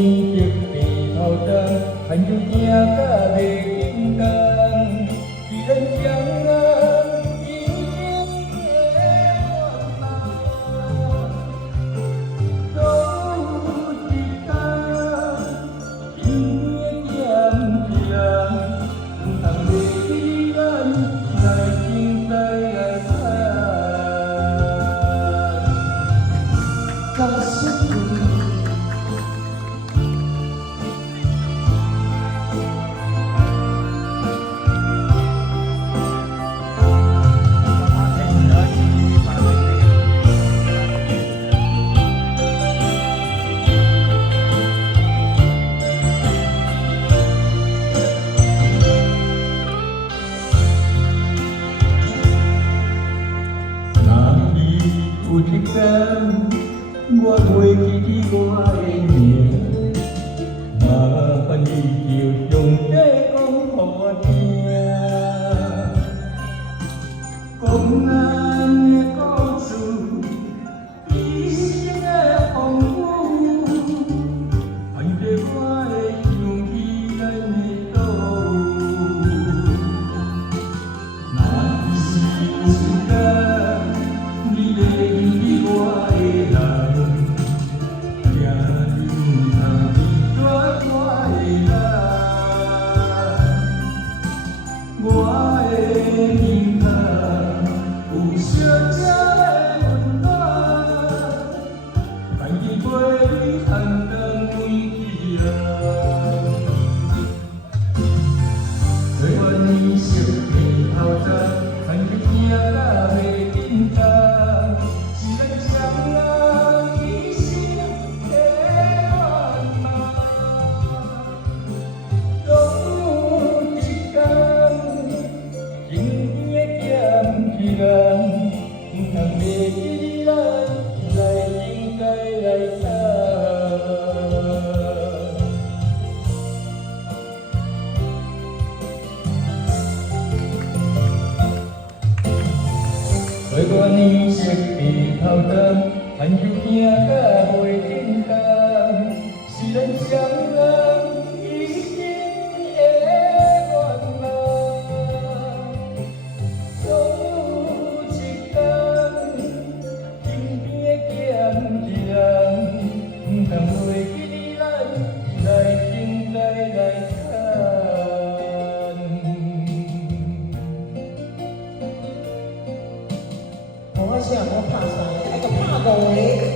年特别头重，牵着行甲袂紧动，既然相爱，已经的烦恼。总有一天，天边的咸甜，唔通袂记咱来情在来谈。告诉你。有一天，我袂记起我的名，麻烦你就上帝讲予我听。讲咱的故事，一生的风雨，伴着我会想起咱的故事。若是有一天，你袂记起我的人，请你唔通离开我的人。我的面孔有小姐的温暖，牵去陪你寒冬每一人。岁月年少变头早，牵着行甲袂紧动。唔通袂记咱来应该来谈。岁月年少变头重，牵手行甲袂紧动。是咱双人一生的愿望。总有一天，身边的咸人，唔通袂记你咱来情在来谈。我想要拍出来，还个拍5个。